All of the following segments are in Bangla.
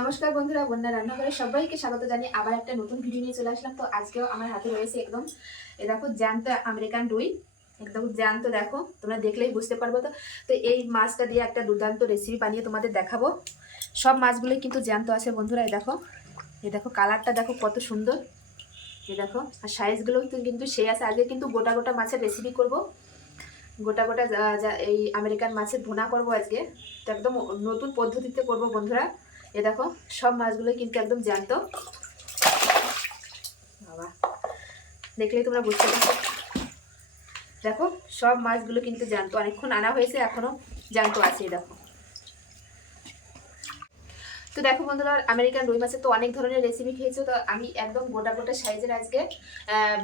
নমস্কার বন্ধুরা, বন্যা রান্নাঘরে সবাইকে স্বাগত জানিয়ে আবার একটা নতুন ভিডিও নিয়ে চলে আসলাম। তো আজকেও আমার হাতে রয়েছে একদম, এ দেখো জ্যান্ত আমেরিকান রুই, একদম জ্যান্ত দেখো, তোমরা দেখলেই বুঝতে পারব তো। তো এই মাছটা দিয়ে একটা দুর্দান্ত রেসিপি বানিয়ে তোমাদের দেখাবো। সব মাছগুলোই কিন্তু জ্যান্ত আছে বন্ধুরা এই দেখো, এ দেখো কালারটা দেখো কত সুন্দর। এ দেখো, আর সাইজগুলো কিন্তু সেই আছে। আগে কিন্তু গোটা গোটা মাছের রেসিপি করব। গোটা গোটা এই আমেরিকান মাছের ভুনা করব আজকে। তো একদম নতুন পদ্ধতিতে করব বন্ধুরা। এ দেখো, সব মাছগুলো কিন্তু একদম জ্যান্ত। বাবা দেখলেই তোমরা বুঝতে পারছ। দেখো, সব মাছগুলো কিন্তু জ্যান্ত। অনেকক্ষণ আনা হয়েছে, এখনও জ্যান্ত আছে দেখো। তো দেখো বন্ধুরা আমেরিকান রুই মাছের তো অনেক ধরনের রেসিপি খেয়েছো, তো আমি একদম গোটা গোটা সাইজের আজকে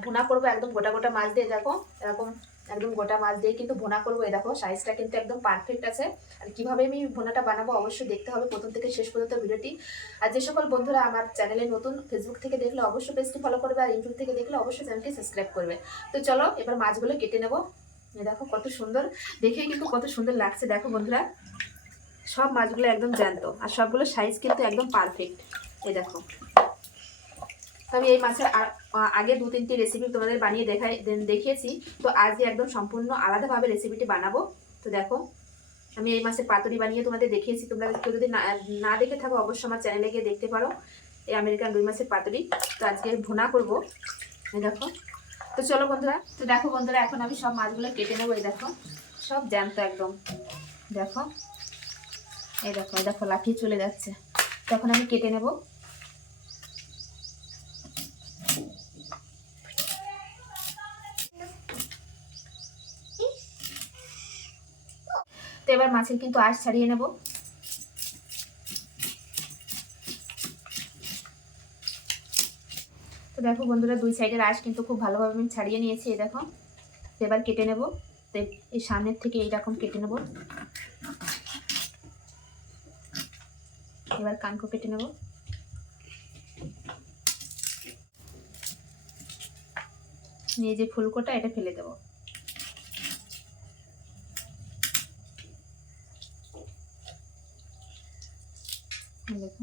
ভুনা করব, একদম গোটা গোটা মাছ দিয়ে। দেখো, এরকম একদম গোটা মাছ দিয়ে কিন্তু ভুনা করব। এই দেখো সাইজটা কিন্তু একদম পারফেক্ট আছে। আর কীভাবে আমি ভুনাটা বানাবো অবশ্যই দেখতে হবে। প্রথম থেকে শেষ পর্যন্ত ভিডিওটি। আর যে সকল বন্ধুরা আমার চ্যানেলে নতুন ফেসবুক থেকে দেখলে অবশ্যই পেজটি ফলো করবে আর ইউটিউব থেকে দেখলে অবশ্যই চ্যানেলটি সাবস্ক্রাইব করবে। তো চলো, এবার মাছগুলো কেটে নেব। দেখো কত সুন্দর দেখে কিন্তু কত সুন্দর লাগছে। দেখো বন্ধুরা, সব মাছগুলো একদম জ্যান্ত। আর সবগুলো সাইজ কিন্তু একদম পারফেক্ট এই দেখো। তো আমি এই মাছের আগে দু তিনটি রেসিপি তোমাদের বানিয়ে দেখাই দেখিয়েছি। তো আজকে একদম সম্পূর্ণ আলাদাভাবে রেসিপিটি বানাবো। তো দেখো, আমি এই মাছের পাতুরি বানিয়ে তোমাদের দেখিয়েছি। তোমরা কেউ যদি না দেখে থাকো, অবশ্যই আমার চ্যানেলে গিয়ে দেখতে পারো। এই আমেরিকান রুই মাছের পাতুরি। তো আজকে ভুনা করব। দেখো। তো চলো বন্ধুরা, তো দেখো বন্ধুরা, এখন আমি সব মাছগুলো কেটে নেব, এই দেখো। সব জ্যান্ত একদম। দেখো। এই দেখো দেখো লাফিয়ে চলে যাচ্ছে। তখন আমি কেটে নেব। এবার মাছের কিন্তু আঁশ ছাড়িয়ে নেব। তো দেখো বন্ধুরা, দুই সাইডের আঁশ কিন্তু খুব ভালোভাবে আমি ছাড়িয়ে নিয়েছি, এই দেখো। এবার কেটে নেব। তো এই সামনের থেকে এইরকম কেটে নেব। এবার কানকো কেটে নেব। নিয়ে যে ফুলকোটা, এটা ফেলে দেব এই দেখো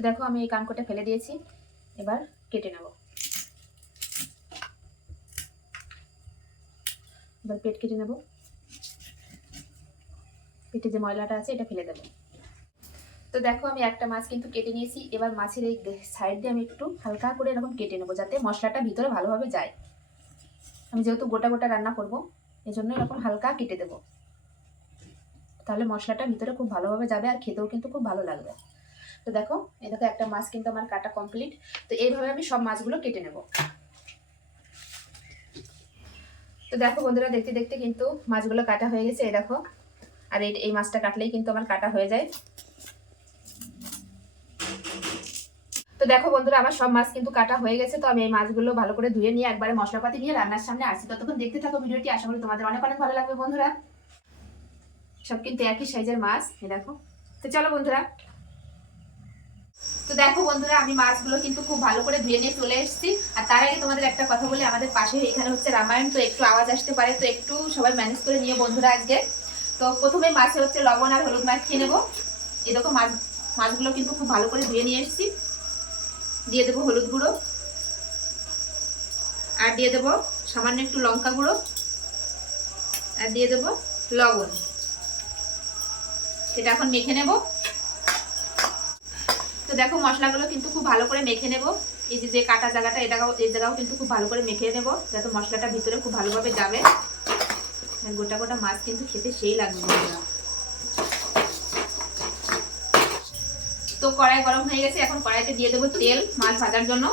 তো দেখো আমি এই কানকোটা ফেলে দিয়েছি। এবার কেটে নেব। এবার পেট কেটে নেব। পেটে যে ময়লাটা আছে, এটা ফেলে দেবো। তো দেখো আমি একটা মাছ কিন্তু কেটে নিয়েছি। এবার মাছের এই সাইড দিয়ে আমি একটু হালকা করে এরকম কেটে নেব যাতে মশলাটা ভিতরে ভালোভাবে যায়। আমি যেহেতু গোটা গোটা রান্না করব এই জন্য এরকম হালকা কেটে দেবো। তাহলে মশলাটা ভিতরে খুব ভালোভাবে যাবে আর খেতেও কিন্তু খুব ভালো লাগবে। তো দেখো, এই দেখো একটা মাছ কিন্তু আমার কাটা কমপ্লিট তো এইভাবে আমি সব মাছগুলো কেটে নেব। তো দেখো বন্ধুরা, দেখতে দেখতে কিন্তু মাছগুলো কাটা হয়ে গেছে, এই দেখো। আর এই মাছটা কাটলেই কিন্তু আমার কাটা হয়ে যায়। তো দেখো বন্ধুরা, আমার সব মাছ কিন্তু কাটা হয়ে গেছে, তো আমি এই মাছগুলো ভালো করে ধুয়ে নিয়ে একবারে মশলাপাতি নিয়ে রান্নার সামনে আসছি। ততক্ষণ দেখতে থাকো ভিডিওটি, আশা করি তোমাদের অনেক অনেক ভালো লাগবে বন্ধুরা। সব কিন্তু একই সাইজের মাছ, এই দেখো। তো চলো বন্ধুরা তো দেখো বন্ধুরা, আমি মাছগুলো কিন্তু খুব ভালো করে ধুয়ে নিয়ে চলে এসেছি। আর তার আগে তোমাদের একটা কথা বলি, আমাদের পাশে এখানে হচ্ছে রামায়ণ, তো একটু আওয়াজ আসতে পারে, তো একটু সবাই ম্যানেজ করে নিয়ে বন্ধুরা আজকে। তো প্রথমে মাছে হচ্ছে লবণ আর হলুদ মাছ খেয়ে নেব দেখো মাছ, মাছগুলো কিন্তু খুব ভালো করে ধুয়ে নিয়ে এসেছি। দিয়ে দেবো হলুদ গুঁড়ো। আর দিয়ে দেবো সামান্য একটু লঙ্কা গুঁড়ো। আর দিয়ে দেবো লবণ। এটা এখন মেখে নেব। তো দেখো মশলাগুলো কিন্তু খুব ভালো করে মেখে নেব। এই যে যে কাটা জায়গাটা এটাও এই জায়গাও কিন্তু খুব ভালো করে মেখে নেব, যাতে মশলাটা ভিতরে খুব ভালোভাবে যাবে। গোটা গোটা মাছ কিন্তু খেতে সেই লাগবে। তো কড়াই গরম হয়ে গেছে, এখন কড়াইতে দিয়ে দেবো তেল মাছ ভাজার জন্য।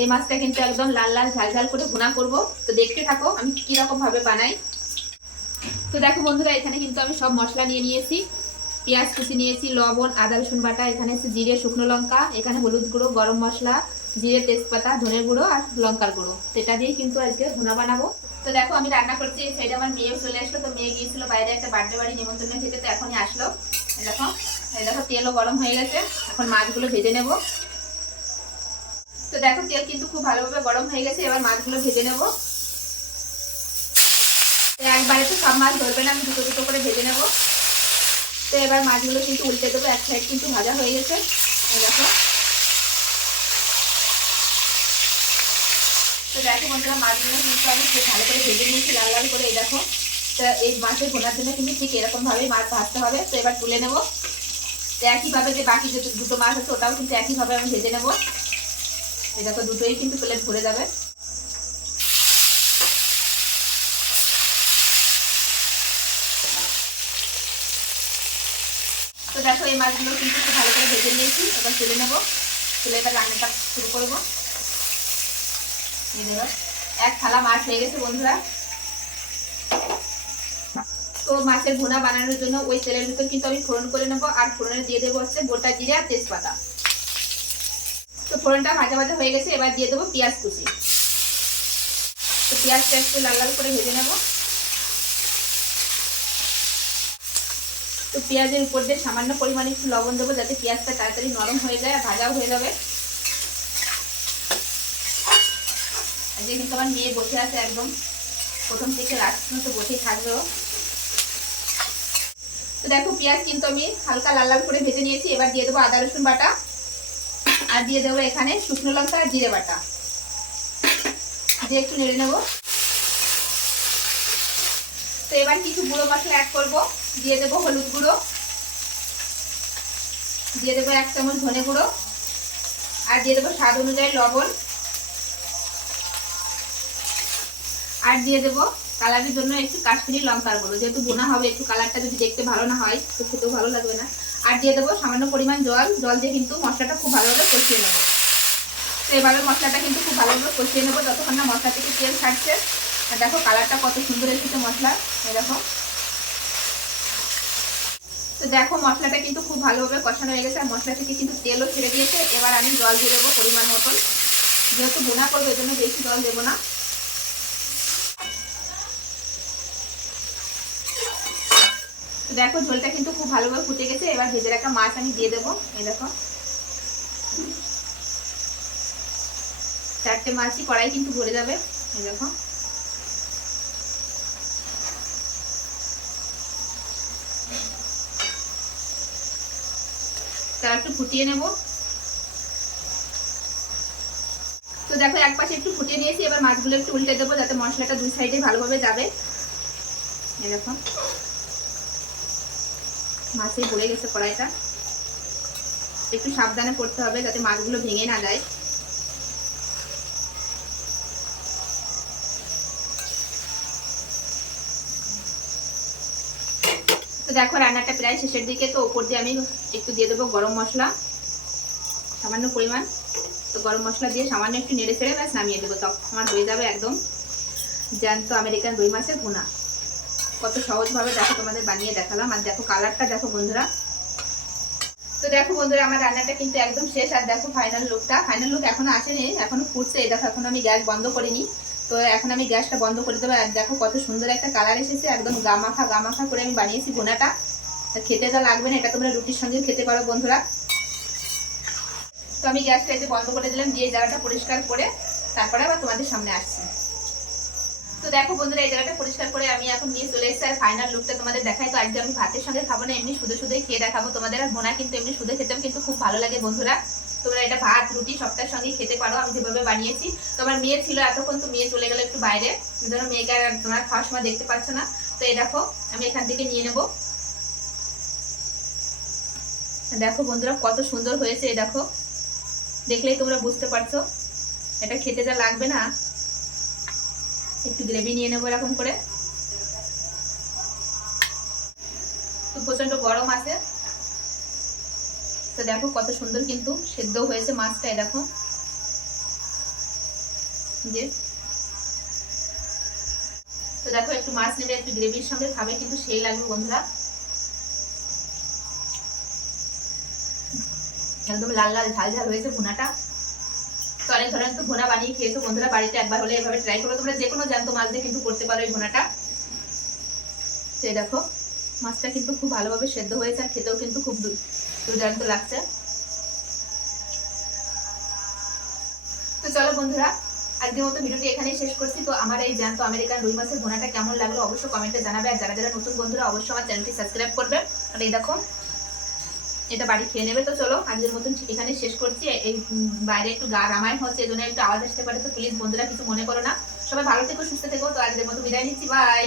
এই মাছটা কিন্তু একদম লাল লাল ঝাল ঝাল করে ভুনা করব। তো দেখতে থাকো আমি কীরকম ভাবে বানাই। তো দেখো বন্ধুরা, এখানে কিন্তু আমি সব মশলা নিয়ে নিয়েছি। পেঁয়াজ কুচি নিয়েছি, লবণ, আদা, রসুন বাটা, এখানে আছে জিরে, শুকনো লঙ্কা, এখানে হলুদ গুঁড়ো, গরম মশলা, জিরে, তেজপাতা ধনের গুঁড়ো আর লঙ্কার গুঁড়ো। সেটা দিয়ে কিন্তু আজকে ভুনা বানাবো। তো দেখো, আমি রান্না করছি, এই সাইডে আমার মেয়েও চলে আসলো, তো মেয়ে গিয়েছিল বাইরে একটা বার্থডে বাড়ি নিমন্ত্রণ খেতে, তো এখনই আসলো। দেখো দেখো, তেলও গরম হয়ে গেছে, এখন মাছগুলো ভেজে নেব। তো দেখো, তেল কিন্তু খুব ভালোভাবে গরম হয়ে গেছে, এবার মাছগুলো ভেজে নেব। একবারে তো সব মাছ ধরবে না, আমি দুটো দুটো করে ভেজে নেব। তো এবার মাছগুলো কিন্তু উল্টে দেবো, এক সাইড কিন্তু ভাজা হয়ে গেছে। দেখো। তো দেখো বন্ধুরা, মাছগুলো কিন্তু আমি ভালো করে ভেজে নিয়েছি, লাল লাল করে, এই দেখো। তো এই মাছের ভোনার জন্য কিন্তু ঠিক এরকমভাবেই মাছ ভাজতে হবে। তো এবার তুলে নেব। তো একইভাবে যে বাকি যে দুটো মাছ আছে, ওটাও কিন্তু একইভাবে আমি ভেজে নেব। এই দেখো, দুটোই কিন্তু প্লেট ভরে যাবে তো দেখো এই মাছগুলো কিন্তু খুব ভালো করে ভেজে নিয়েছি। এবার তুলে নেব। তুলে রান্নাটা শুরু করব। এক থালা মাছ হয়ে গেছে বন্ধুরা। তো মাছের ভুনা বানানোর জন্য ওই তেলের ভিতর কিন্তু আমি ফোড়ন করে নেব আর ফোড়নে দিয়ে দেবো হচ্ছে গোটা জিরে আর তেজপাতা। তো ফোড়নটা ভাজা ভাজা হয়ে গেছে, এবার দিয়ে দেবো পেঁয়াজ কুচি। তো পেঁয়াজটা একটু লাল লাল করে ভেজে নেব। তো পেঁয়াজের উপর দিয়ে সামান্য পরিমাণে একটু লবণ দেবো যাতে পেঁয়াজটা তাড়াতাড়ি নরম হয়ে যায় আর ভাজাও হয়ে যাবে। কিন্তু আমার মেয়ে বসে আছে একদম, প্রথম থেকে লাস্ট পর্যন্ত বসেই থাকবে তো দেখো পেঁয়াজ কিন্তু আমি হালকা লাল লাল করে ভেজে নিয়েছি, এবার দিয়ে দেবো আদা, রসুন বাটা। আর দিয়ে দেবো এখানে শুকনো লঙ্কা আর জিরে বাটা। দিয়ে একটু নেড়ে নেব। তো এবার কিছু গুঁড়ো মশলা অ্যাড করব। দিয়ে দেবো হলুদ গুঁড়ো। দিয়ে দেবো এক চামচ ধনে গুঁড়ো। আর দিয়ে দেবো স্বাদ অনুযায়ী লবণ। আর দিয়ে দেবো কালারের জন্য একটু কাশ্মীরি লঙ্কার গুঁড়ো। যেহেতু বোনা হবে, একটু কালারটা যদি দেখতে ভালো না হয়, তো খেতেও ভালো লাগবে না। আর দিয়ে দেবো সামান্য পরিমাণ জল। জল দিয়ে কিন্তু মশলাটা খুব ভালোভাবে কষিয়ে নেব। তো এভাবে মশলাটা কিন্তু খুব ভালোভাবে কষিয়ে নেব, যতক্ষণ না মশলা থেকে তেল ছাড়ছে। দেখো কালারটা কত সুন্দর এসেছে মশলা। দেখো। তো দেখো, মশলাটা কিন্তু খুব ভালোভাবে কষানো হয়ে গেছে, আর মশলা থেকে কিন্তু তেলও ছেড়ে দিয়েছে। এবার আমি জল দিয়ে দেবো পরিমাণ মতন। যেহেতু বোনা করব এই জন্য বেশি জল দেবো না। দেখো, ঝোলটা কিন্তু খুব ভালোভাবে ফুটে গেছে। এবার ভেজে রাখা মাছ আমি দিয়ে দেবো। এই দেখো। চারটে মাছই কড়াই কিন্তু ভরে যাবে। এই দেখো। তার একটু ফুটিয়ে নেব। তো দেখো, এক পাশে একটু ফুটিয়ে নিয়েছি, এবার মাছগুলো একটু উল্টে দেবো যাতে মশলাটা দুই সাইডে ভালোভাবে যাবে। এরকম মাছে পড়ে গেছে কড়াইটা। একটু সাবধানে করতে হবে যাতে মাছগুলো ভেঙে না যায়। তো দেখো, রান্নাটা প্রায় শেষের দিকে, তো ওপর দিয়ে আমি একটু দিয়ে দেবো গরম মশলা, সামান্য পরিমাণ। তো গরম মশলা দিয়ে সামান্য একটু নেড়ে ছেড়ে ব্যাস নামিয়ে দেবো। তখন আমার হয়ে যাবে একদম জ্যান্ত আমেরিকান রুই মাছের ভুনা। কত সহজভাবে দেখো তোমাদের বানিয়ে দেখালাম। আর দেখো কালারটা দেখো বন্ধুরা। তো দেখো বন্ধুরা, আমার রান্নাটা কিন্তু একদম শেষ। আর দেখো ফাইনাল লুকটা ফাইনাল লুক এখনও আসেনি, এখনও ফুটছে। এই দেখো, এখন আমি গ্যাস বন্ধ করিনি। তো এখন আমি গ্যাসটা বন্ধ করে দেবো। আর দেখো কত সুন্দর একটা কালার এসেছে, একদম গামাখা গামাখা করে আমি বানিয়েছি বোনাটা তা খেতে যা লাগবে না, এটা তোমরা রুটির সঙ্গে খেতে পারো বন্ধুরা। তো আমি গ্যাসটা এতে বন্ধ করে দিলাম, দিয়ে জায়গাটা পরিষ্কার করে তারপরে আবার তোমাদের সামনে আসছি। তো দেখো বন্ধুরা, এই জায়গাটা পরিষ্কার করে আমি এখন নিয়ে চলে এসেছি, আর ফাইনাল লুকটা তোমাদের দেখাই। তো আজকে আমি ভাতের সঙ্গে খাব না, এমনি শুধু শুধুই খেয়ে দেখাবো তোমাদের, আর বোনা কিন্তু এমনি শুধু খেতেও কিন্তু খুব ভালো লাগে বন্ধুরা। তোমরা এটা ভাত, রুটি সবটার সঙ্গে খেতে পারো, আমি যেভাবে বানিয়েছি। তোমার মেয়ে ছিল এতক্ষণ, তো মেয়ে চলে গেলো একটু বাইরে। ধরো মেয়েকে আর তোমরা খাওয়ার সময় দেখতে পাচ্ছ না। তো এই দেখো, আমি এখান থেকে নিয়ে নেব। দেখো বন্ধুরা, কত সুন্দর হয়েছে এই দেখো। দেখলেই তোমরা বুঝতে পারছ, এটা খেতে যা লাগবে না। একটু গ্রেভি নিয়ে নেব এরকম করে। তো প্রচণ্ড গরম আছে। তো দেখো কত সুন্দর কিন্তু সেদ্ধ হয়েছে মাছটা এই দেখো যে। তো দেখো, একটু মাছ নেবে, একটু গ্রেভির সঙ্গে খাবে কিন্তু সেই লাগবে, বন্ধুরা। একদম লাল লাল ঝাল ঝাল হয়েছে ভুনাটা। তো অনেক ধরনের তো ভুনা বানিয়ে খেয়েছো বন্ধুরা, বাড়িতে একবার হলে এভাবে ট্রাই করো। তোমরা যে কোনো জ্যান্ত মাছ দিয়ে কিন্তু করতে পারো এই ভুনাটা। তো দেখো। মাছটা কিন্তু খুব ভালোভাবে সেদ্ধ হয়েছে আর খেতেও কিন্তু খুব দুর্দান্ত লাগছে। তো চলো বন্ধুরা, আজকের মতো ভিডিওটি এখানেই শেষ করছি। তো আমার এই জ্যান্ত আমেরিকান রুই মাছের ভোনাটা কেমন লাগল অবশ্যই কমেন্টে জানাবে। আর যারা যারা নতুন বন্ধুরা, অবশ্যই আমার চ্যানেলটি সাবস্ক্রাইব করবে। আর এই দেখো, এটা বাড়ি খেয়ে নেবে। তো চলো, আজকের মতন এখানে শেষ করছি। এই বাইরে একটু গা রামায়ণ হচ্ছে, এই জন্য একটু আওয়াজ আসতে পারে। তো প্লিজ বন্ধুরা, কিছু মনে করো না। সবাই ভালো থেকো, সুস্থ থেকো। তো আজকের মতো বিদায় নিচ্ছি। বাই